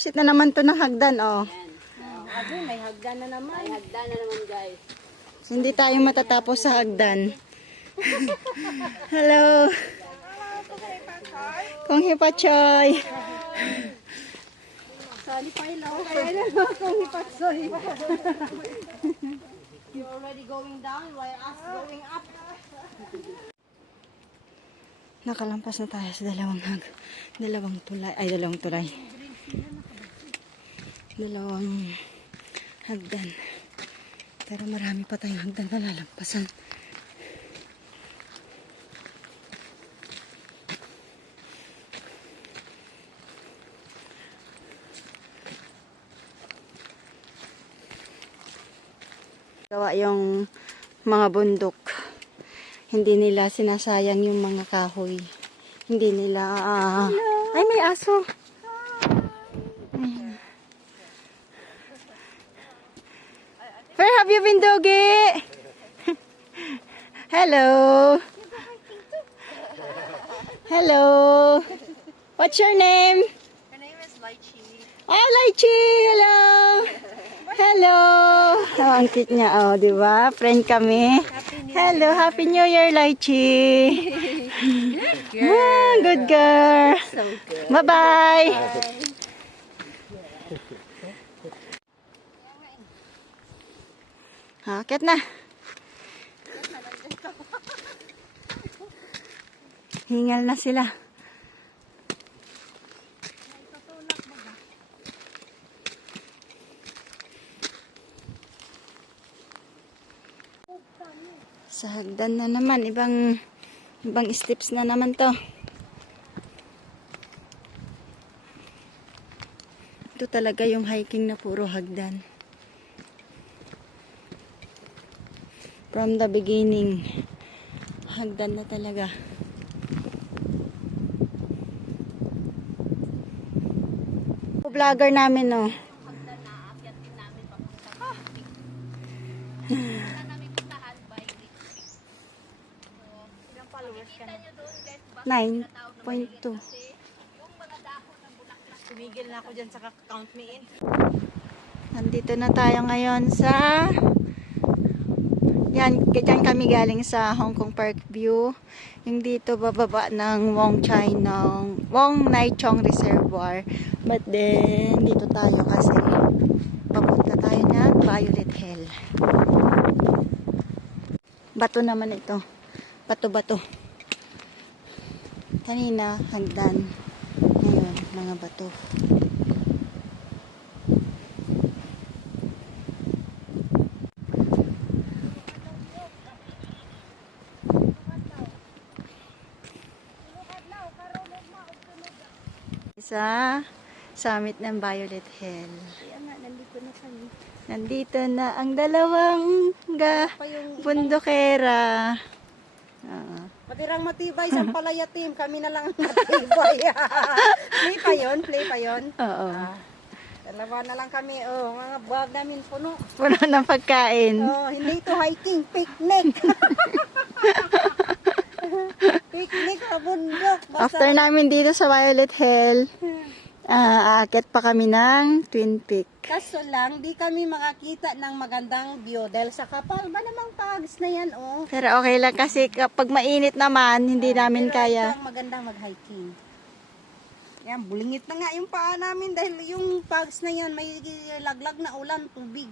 Worth it na naman to ng hagdan, oh. Abi, may hagdan na naman. May hagdan na naman, guys. Hindi tayo matatapos sa hagdan. Hello. Kung hipachoy. Sali pa ilaw. Kaya na kung hipatsoy. You're already going down while us going up. Nakalampas na tayo sa dalawang tulay. Dalawang hagdan. Pero marami pa tayong hagdan na lalampasan. Gawa yung mga bundok. Hindi nila sinasayang yung mga kahoy. Hindi nila... Ay, may aso. Ayan. Where have you been, Doggy? Hello. Hello. What's your name? Her name is Lychee. Oh, Lychee. Hello. Hello. Oh, ang cute niya. Oh, di ba? Friend kami. Hello. Happy New Year, Lychee. Good girl. So good. Bye-bye. Akit na. Hingal na sila. Sa hagdan na naman, ibang steps na naman to. Ito talaga yung hiking na puro hagdan. From the beginning, hagdan na talaga. Vlogger namin, no. Nine 9.2. Tumigil na ako dyan sa count me in. Nandito na tayo ngayon sa dyan kami galing sa Hong Kong Park View. Yung dito bababa ng Wong Nai Chong Reservoir. But then dito tayo kasi papunta tayo ng Violet Hill. Bato naman ito. Bato-bato. Kanina hagdan. Ngayon mga bato. Sa summit ng Violet Hill. Nandito na kami. Nandito na ang dalawang bundokera. Matirang matibay sa palaya team. Kami na lang ang matibay. Play pa yun. Oo. Dalawa na lang kami. Oh, mga bag namin puno. Puno ng pagkain. Oh, hindi ito hiking. Picnic. Picnic sa bundok. After namin dito sa Violet Hill, aakyat pa kami ng Twin Peak. Kaso lang, di kami makakita ng magandang view dahil sa kapal ba namang pags na yan, oh. Pero okay lang kasi kapag mainit naman, hindi namin Pero kaya. ito ang magandang mag-hiking. Yan, bulingit na nga yung paa namin dahil yung pags na yan may laglag na ulan, tubig.